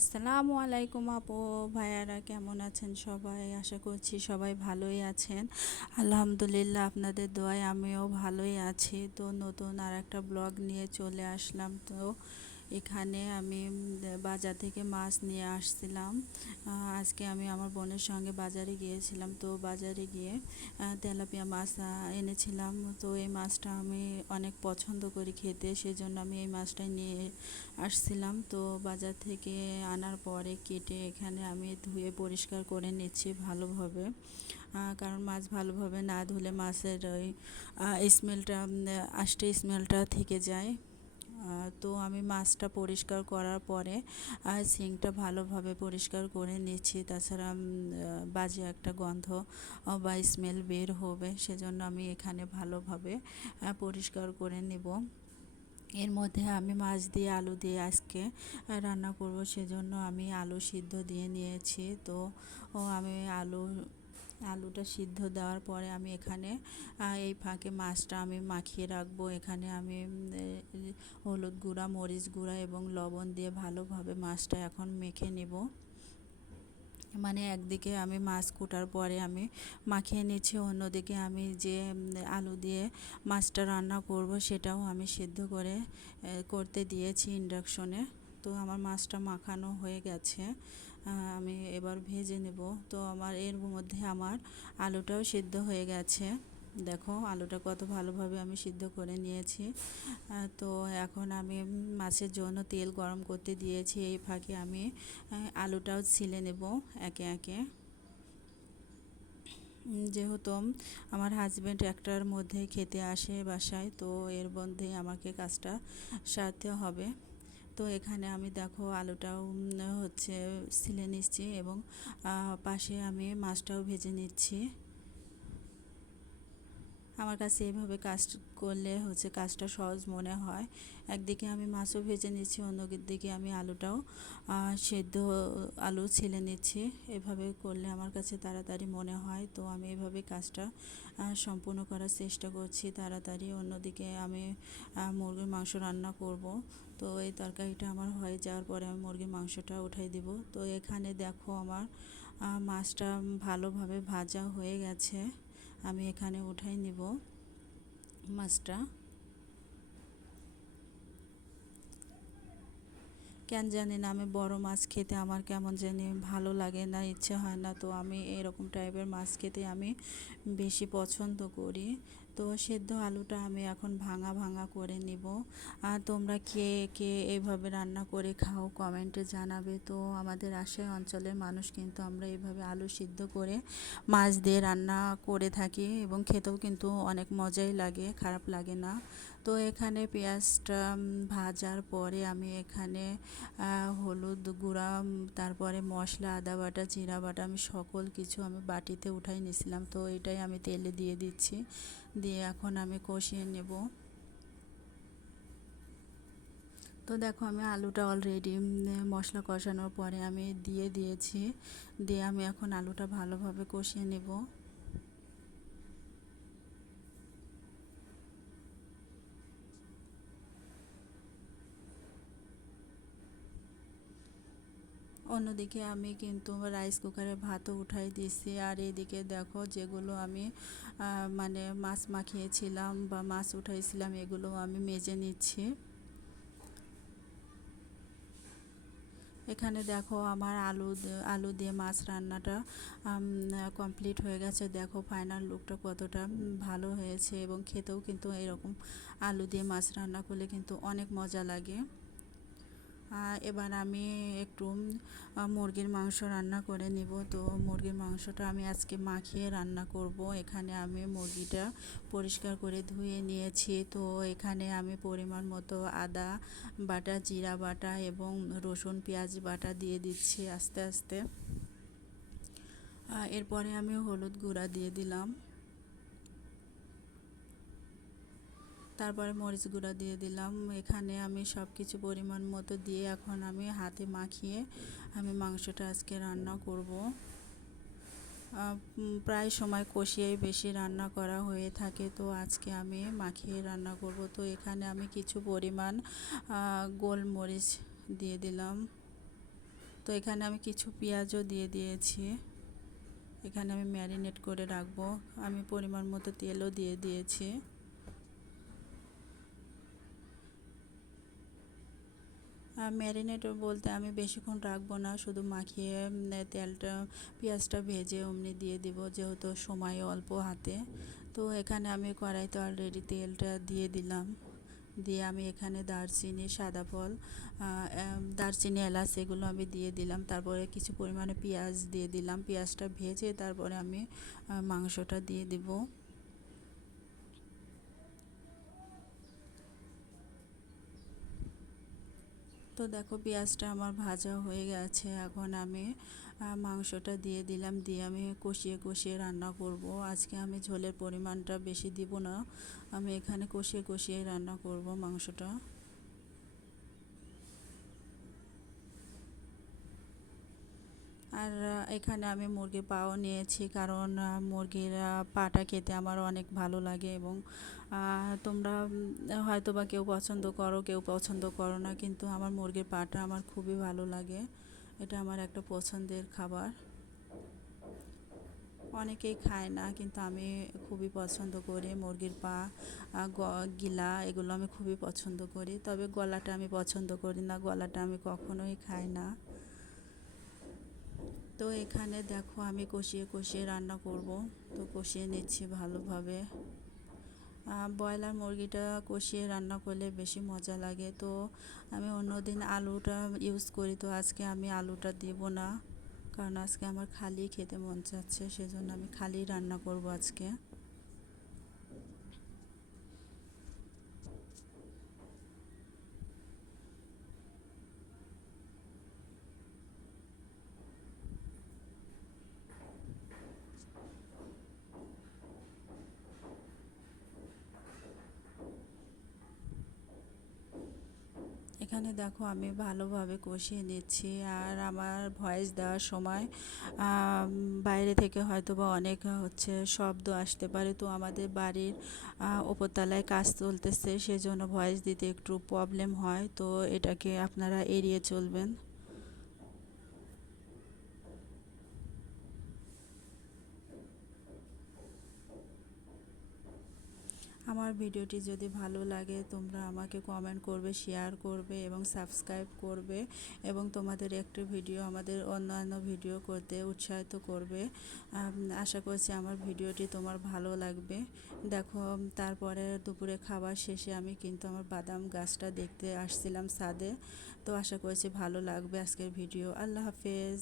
আসসালামু আলাইকুম আপু, ভাইয়ারা কেমন আছেন সবাই? আশা করছি সবাই ভালোই আছেন। আলহামদুলিল্লাহ আপনাদের দোয়ায় আমিও ভালোই আছি। তো নতুন আর একটা ব্লগ নিয়ে চলে আসলাম। তো এখানে আমি বাজার থেকে মাছ নিয়ে আসছিলাম। আজকে আমি আমার বোনের সঙ্গে বাজারে গিয়েছিলাম। তো বাজারে গিয়ে তেলাপিয়া মাছ এনেছিলাম। তো এই মাছটা আমি অনেক পছন্দ করি খেতে, সেজন্য আমি এই মাছটাই নিয়ে আসছিলাম। তো বাজার থেকে আনার পরে কেটে এখানে আমি ধুয়ে পরিষ্কার করে নিচ্ছি ভালোভাবে। কারণ মাছ ভালোভাবে না ধুলে মাছের ওই স্মেলটা আষ্টে স্মেলটা থেকে যায়। তো আমি মাছটা পরিষ্কার করার পরে সিংটা ভালোভাবে পরিষ্কার করে নিচ্ছি। তাছাড়া বাজে একটা গন্ধ বা স্মেল বের হবে, সেজন্য আমি এখানে ভালোভাবে পরিষ্কার করে নেব। এর মধ্যে আমি মাছ দিয়ে আলু দিয়ে আজকে রান্না করব, সেজন্য আমি আলু সিদ্ধ দিয়ে নিয়েছি। তো আমি আলু আলুটা সিদ্ধ দেওয়ার পরে আমি এখানে এই ফাঁকে মাছটা আমি মাখিয়ে রাখব। এখানে আমি হলুদ গুঁড়া, মরিচ গুঁড়া এবং লবণ দিয়ে ভালোভাবে মাছটা এখন মেখে নেব। মানে একদিকে আমি মাছ কুটার পরে আমি মাখিয়ে নিচ্ছি, অন্যদিকে আমি যে আলু দিয়ে মাছটা রান্না করব সেটাও আমি সিদ্ধ করে করতে দিয়েছি ইন্ডাকশনে। তো আমার মাছটা মাখানো হয়ে গেছে। আমি এবার ভেজে নেব। তো আমার এর মধ্যে আমার আলুটাও সিদ্ধ হয়ে গেছে। দেখো আলুটা কত ভালোভাবে আমি সিদ্ধ করে নিয়েছি। তো এখন আমি মাছের জন্য তেল গরম করতে দিয়েছি। এই ফাঁকে আমি আলুটাও ছিলে নেব একে একে। যেহেতু আমার হাজব্যান্ড একটার মধ্যে খেতে আসে বাসায়, তো এর মধ্যে আমাকে কাজটা সারতে হবে। তো এখানে আমি দেখো আলুটাও হচ্ছে ছিলে নিচ্ছি এবং পাশে আমি মাছটাও ভেজে নিচ্ছি। আমার কাছে এভাবে কাজ করলে হচ্ছে কাজটা সহজ মনে হয়। একদিকে আমি মাছও ভেজে নিচ্ছি অন্য দিকে আমি আলুটাও সেদ্ধ আলু ছিলে নিচ্ছি। এভাবে করলে আমার কাছে তাড়াতাড়ি মনে হয়। তো আমি এভাবে কাজটা সম্পূর্ণ করার চেষ্টা করছি তাড়াতাড়ি। অন্যদিকে আমি মুরগির মাংস রান্না করব। তো এই তরকারিটা আমার হয়ে যাওয়ার পরে আমি মুরগির মাংসটা উঠাই দিব। তো এখানে দেখো আমার মাছটা ভালোভাবে ভাজা হয়ে গেছে। আমি এখানে উঠাই নিব মাছটা। কেন জানি না, আমি বড় মাছ খেতে আমার কেমন জানি ভালো লাগে না, ইচ্ছে হয় না। তো আমি এরকম টাইপের মাছ খেতে আমি বেশি পছন্দ করি। তো সেদ্ধ আলুটা আমি এখন ভাঙা ভাঙা করে নিব। আর তোমরা কে কে এইভাবে রান্না করে খাও কমেন্টে জানাবে। তো আমাদের আশে অঞ্চলের মানুষ কিন্তু আমরা এইভাবে আলু সিদ্ধ করে মাছ দিয়ে রান্না করে থাকি এবং খেতেও কিন্তু অনেক মজাই লাগে, খারাপ লাগে না। তো এখানে পেঁয়াজটা ভাজার পরে আমি এখানে হলুদ গুঁড়া তারপরে মশলা, আদা বাটা, জিরা বাটা, আমি সকল কিছু আমি বাটিতে উঠাই নিয়েছিলাম। তো এটাই আমি তেলে দিয়ে দিচ্ছি। দিয়ে এখন আমি কষিয়ে নেব। তো দেখো আমি আলুটা অলরেডি মশলা কষানোর পরে আমি দিয়ে দিয়েছি। দিয়ে আমি এখন আলুটা ভালোভাবে কষিয়ে নেব। অন্যদিকে আমি কিন্তু রাইস কুকারে ভাতও উঠাই দিয়েছি আর এদিকে দেখো যেগুলো আমি মানে মাছ মাখিয়েছিলাম বা মাছ উঠাইছিলাম, এগুলো আমি মেজে নিচ্ছি। এখানে দেখো আমার আলু আলু দিয়ে মাছ রান্নাটা কমপ্লিট হয়ে গেছে। দেখো ফাইনাল লুকটা কতটা ভালো হয়েছে এবং খেতেও কিন্তু এরকম আলু দিয়ে মাছ রান্না করলে কিন্তু অনেক মজা লাগে। এবার আমি একটু মুরগির মাংস রান্না করে নিব। তো মুরগির মাংসটা আমি আজকে মাখিয়ে রান্না করব। এখানে আমি মুরগিটা পরিষ্কার করে ধুয়ে নিয়েছি। তো এখানে আমি পরিমাণ মতো আদা বাটা, জিরা বাটা এবং রসুন, পেঁয়াজ বাটা দিয়ে দিচ্ছি আস্তে আস্তে। এরপরে আমি হলুদ গুঁড়া দিয়ে দিলাম। তারপরে মরিচ গুঁড়া দিয়ে দিলাম। এখানে আমি সব কিছু পরিমাণ মতো দিয়ে এখন আমি হাতে মাখিয়ে আমি মাংসটা আজকে রান্না করব। প্রায় সময় কষিয়েই বেশি রান্না করা হয়ে থাকে, তো আজকে আমি মাখিয়ে রান্না করব। তো এখানে আমি কিছু পরিমাণ গোলমরিচ দিয়ে দিলাম। তো এখানে আমি কিছু পেঁয়াজও দিয়ে দিয়েছি। এখানে আমি ম্যারিনেট করে রাখব। আমি পরিমাণ মতো তেলও দিয়ে দিয়েছি। ম্যারিনেট বলতে আমি বেশিক্ষণ রাখব না, শুধু মাখিয়ে তেলটা, পেঁয়াজটা ভেজে অমনি দিয়ে দিব, যেহেতু সময় অল্প হাতে। তো এখানে আমি কড়াইতে অলরেডি তেলটা দিয়ে দিলাম। দিয়ে আমি এখানে দারচিনি, সাদা ফল দারচিনি, এলাচ এগুলো আমি দিয়ে দিলাম। তারপরে কিছু পরিমাণে পেঁয়াজ দিয়ে দিলাম। পেঁয়াজটা ভেজে তারপরে আমি মাংসটা দিয়ে দিব। তো দেখো পেঁয়াজটা আমার ভাজা হয়ে গেছে, এখন আমি মাংসটা দিয়ে দিলাম, দিয়ে আমি কষিয়ে কষিয়ে রান্না করব। আজকে আমি ঝোলের পরিমাণটা বেশি দিব না, আমি এখানে কষিয়ে কষিয়ে রান্না করব মাংসটা। আর এখানে আমি মুরগির পাও নিয়েছি কারণ মুরগির পাটা খেতে আমার অনেক ভালো লাগে এবং তোমরা হয়তো বা কেউ পছন্দ করো, কেউ পছন্দ করো না, কিন্তু আমার মুরগির পাটা আমার খুবই ভালো লাগে। এটা আমার একটা পছন্দের খাবার। অনেকেই খায় না, কিন্তু আমি খুবই পছন্দ করি মুরগির পা গিলা, এগুলো আমি খুবই পছন্দ করি। তবে গলাটা আমি পছন্দ করি না, গলাটা আমি কখনোই খাই না। তো এখানে দেখো আমি কষিয়ে কষিয়ে রান্না করব। তো কষিয়ে নিচ্ছি ভালোভাবে। ব্রয়লার মুরগিটা কষিয়ে রান্না করলে বেশি মজা লাগে। তো আমি অন্যদিন আলুটা ইউজ করি, তো আজকে আমি আলুটা দেব না। কারণ আজকে আমার খালি খেতে মন চাচ্ছে, সেজন্য আমি খালি রান্না করব আজকে। এখানে দেখো আমি ভালোভাবে কষিয়ে নিচ্ছি আর আমার ভয়েস দেওয়ার সময় বাইরে থেকে হয়তো বা অনেক হচ্ছে শব্দ আসতে পারে। তো আমাদের বাড়ির ওপরতলায় কাজ চলতেছে, সেজন্য ভয়েস দিতে একটু প্রবলেম হয়। তো এটাকে আপনারা এড়িয়ে চলবেন। আমার ভিডিওটি যদি ভালো লাগে, তোমরা আমাকে কমেন্ট করবে শেয়ার করবে এবং সাবস্ক্রাইব করবে এবং তোমাদের একটি ভিডিও আমাদের অন্যান্য ভিডিও করতে উৎসাহিত করবে। আশা করছি আমার ভিডিওটি তোমার ভালো লাগবে। দেখো তারপরে দুপুরে খাবার শেষে আমি কিন্তু আমার বাদাম গাছটা দেখতে আসছিলাম সাদে তো আশা করছি ভালো লাগবে আজকের ভিডিও। আল্লাহ হাফেজ।